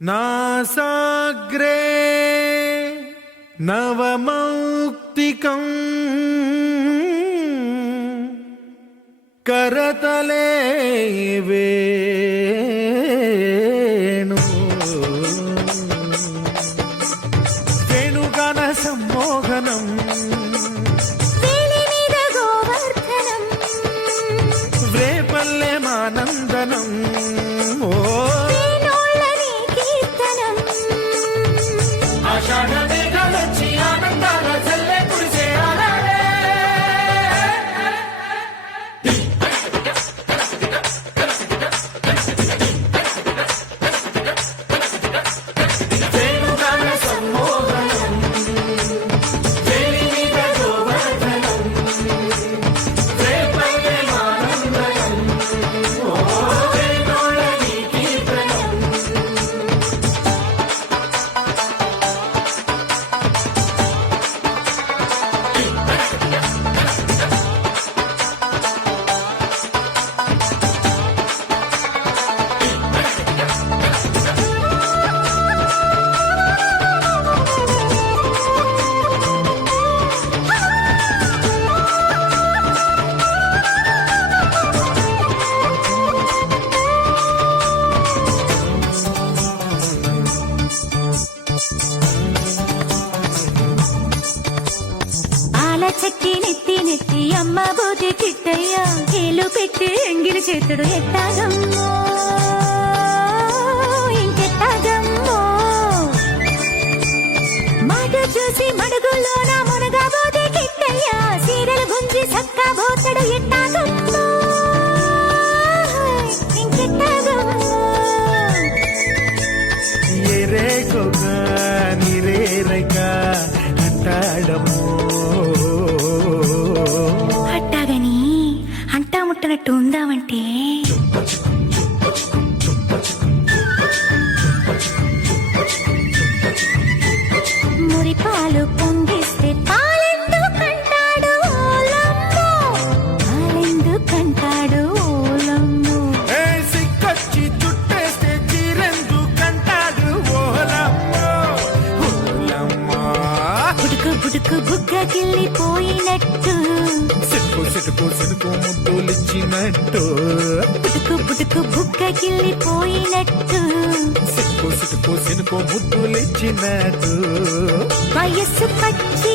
నాసాగ్రే నవమౌక్తికం కరతలే వేణు వేణుగాన సమ్మోహనం వ్రేపల్లె మానందనం చెట్టి నెత్తి నెత్తి అమ్మ బోటి చిట్టయ్య ఏలు పెట్టి ఎంగిలి చేతుడు ఎట్టాగమ్మో ఇంకెట్టాగమ్మో మాట చూసి మడుగులోన మునగా బోటి కిట్టయ్య సీరలు గుంజి సక్క బోతడు ఎట్టాగమ్మో ఇంకెట్టాగమ్మో ఎరేకొక నిరేరక అంటాడమో ముట్టనట్టు ఉందామంటే మురిపాలు పొంగిస్తే పాలెందుకంటాడు పాలెందుకంటాడు ఓలమ్ము సిక్కొచ్చి చుట్టేస్తే చీరెందుకంటాడు ఓలమ్మో బుడుకు బుడుకు బుగ్గ గిల్లిపోయినట్టు సిటుకు సిటుకు ముద్దులిచ్చినట్టు పుటుకు పుటుకు బుగ్గ గిల్లిపోయినట్టు సిటుకు సిటుకు సినుకు ముద్దులిచ్చినట్టు వయస్సు పచ్చి